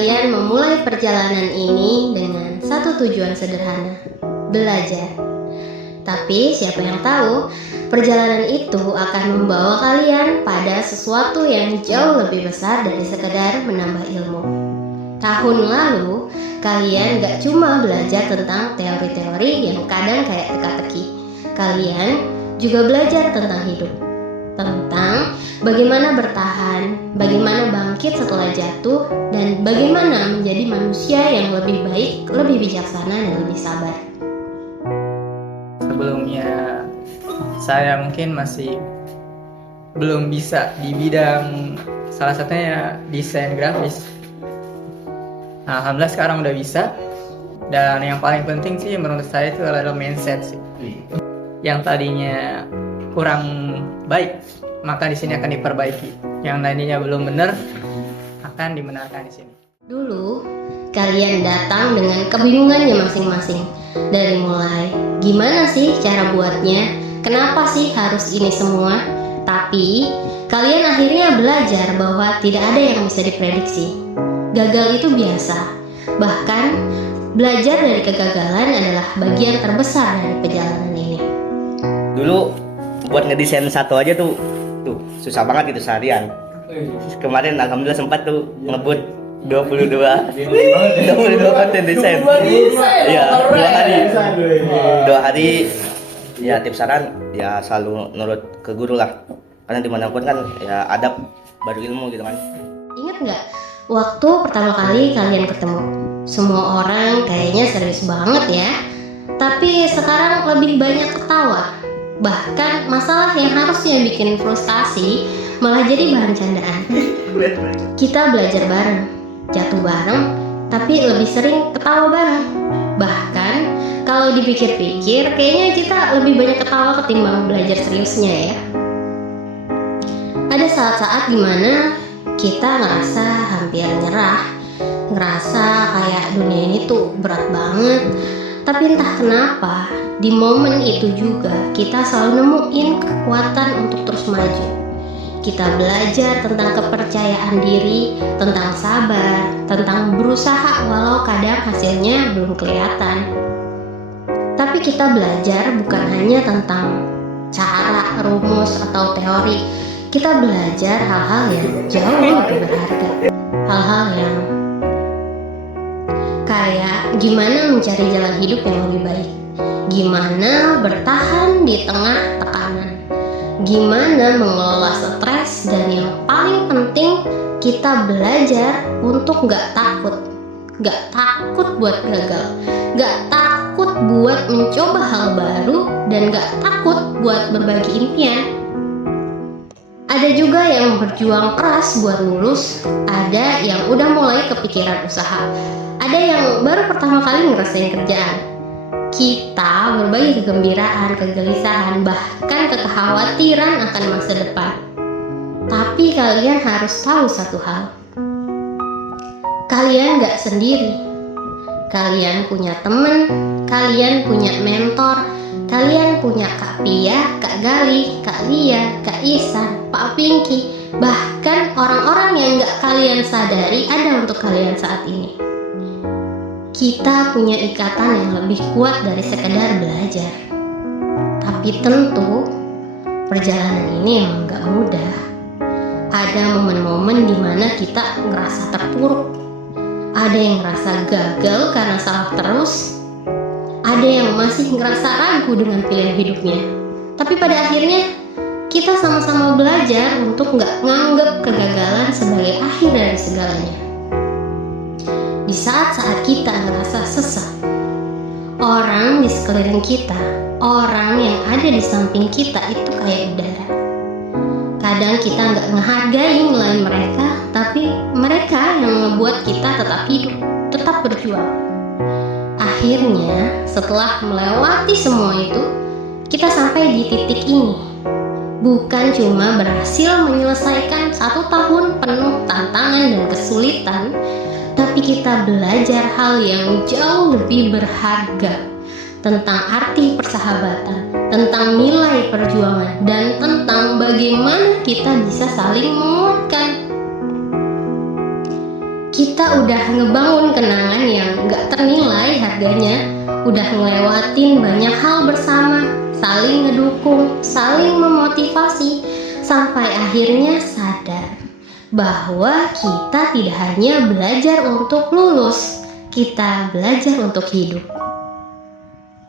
kalian memulai perjalanan ini dengan satu tujuan sederhana, belajar. Tapi siapa yang tahu, perjalanan itu akan membawa kalian pada sesuatu yang jauh lebih besar dari sekedar menambah ilmu. Tahun lalu, kalian gak cuma belajar tentang teori-teori yang kadang kayak teka-teki. Kalian juga belajar tentang hidup. Tentang bagaimana bertahan, bagaimana bangkit setelah jatuh, dan bagaimana menjadi manusia yang lebih baik, lebih bijaksana, dan lebih sabar. Sebelumnya saya mungkin masih belum bisa di bidang salah satunya desain grafis. Nah, alhamdulillah sekarang udah bisa. Dan yang paling penting sih menurut saya itu adalah mindset sih. Yang tadinya kurang baik, maka di sini akan diperbaiki. Yang tadinya belum benar akan dibenarkan di sini. Dulu, kalian datang dengan kebingungannya masing-masing. Dari mulai, gimana sih cara buatnya? Kenapa sih harus ini semua? Tapi, kalian akhirnya belajar bahwa tidak ada yang bisa diprediksi. Gagal itu biasa. Bahkan, belajar dari kegagalan adalah bagian terbesar dari perjalanan ini. Dulu, buat ngedesain satu aja tuh susah banget itu seharian. Kemarin alhamdulillah sempat tuh ngebut 22 konten desain. Iya, 2 hari ya, tips saran ya selalu nurut ke guru lah, karena dimanapun kan ya adab baru ilmu gitu kan. Ingat nggak waktu pertama kali kalian ketemu? Semua orang kayaknya serius banget ya, tapi sekarang lebih banyak ketawa. Bahkan masalah yang harusnya bikin frustasi malah jadi bahan candaan. Kita belajar bareng, jatuh bareng, tapi lebih sering ketawa bareng. Bahkan kalau dipikir-pikir, kayaknya kita lebih banyak ketawa ketimbang belajar seriusnya ya. Ada saat-saat dimana kita ngerasa hampir nyerah, ngerasa kayak dunia ini tuh berat banget. Tapi entah kenapa, di momen itu juga kita selalu nemuin kekuatan untuk terus maju. Kita belajar tentang kepercayaan diri, tentang sabar, tentang berusaha walau kadang hasilnya belum kelihatan. Tapi kita belajar bukan hanya tentang cara, rumus, atau teori. Kita belajar hal-hal yang jauh lebih berharga. Hal-hal yang kayak gimana mencari jalan hidup yang lebih baik, gimana bertahan di tengah tekanan, gimana mengelola stres, dan yang paling penting kita belajar untuk gak takut buat gagal, gak takut buat mencoba hal baru, dan gak takut buat berbagi impian. Ada juga yang berjuang keras buat lulus, ada yang udah mulai kepikiran usaha, ada yang baru pertama kali ngerasain kerjaan. Kita berbagi kegembiraan, kegelisahan, bahkan kekhawatiran akan masa depan. Tapi kalian harus tahu satu hal. Kalian gak sendiri. Kalian punya temen, kalian punya mentor, kalian punya Kak Pia, Kak Gali, Kak Lia, Kak Isan, Pak Pinky, bahkan orang-orang yang gak kalian sadari ada untuk kalian saat ini. Kita punya ikatan yang lebih kuat dari sekedar belajar. Tapi tentu perjalanan ini emang gak mudah. Ada momen-momen dimana kita ngerasa terpuruk. Ada yang ngerasa gagal karena salah terus. Ada yang masih ngerasa ragu dengan pilihan hidupnya. Tapi pada akhirnya kita sama-sama belajar untuk gak nganggap kegagalan sebagai akhir dari segalanya. Di saat-saat kita ngerasa sesat, orang di sekeliling kita, orang yang ada di samping kita itu kayak udara. Kadang kita nggak ngehargai nilai mereka, tapi mereka yang ngebuat kita tetap hidup, tetap berjuang. Akhirnya, setelah melewati semua itu, kita sampai di titik ini. Bukan cuma berhasil menyelesaikan 1 tahun penuh tantangan dan kesulitan, tapi kita belajar hal yang jauh lebih berharga tentang arti persahabatan, tentang nilai perjuangan, dan tentang bagaimana kita bisa saling menguatkan. kita udah ngebangun kenangan yang gak ternilai harganya, udah ngelewatin banyak hal bersama, saling ngedukung, saling memotivasi, sampai akhirnya sadar bahwa kita tidak hanya belajar untuk lulus, kita belajar untuk hidup.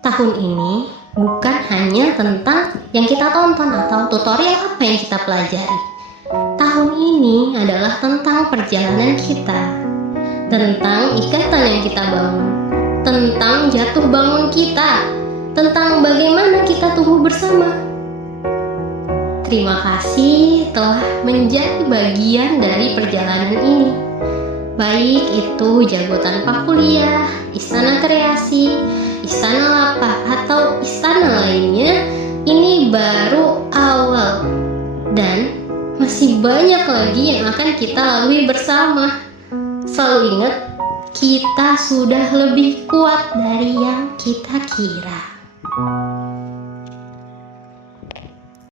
Tahun ini bukan hanya tentang yang kita tonton atau tutorial apa yang kita pelajari. Tahun ini adalah tentang perjalanan kita, tentang ikatan yang kita bangun, tentang jatuh bangun kita, tentang bagaimana kita tumbuh bersama. Terima kasih telah menjadi bagian dari perjalanan ini. Baik itu Jago Tanpa Kuliah, Istana Kreasi, Istana Lapak, atau istana lainnya, ini baru awal. Dan masih banyak lagi yang akan kita lalui bersama. Selalu ingat, kita sudah lebih kuat dari yang kita kira.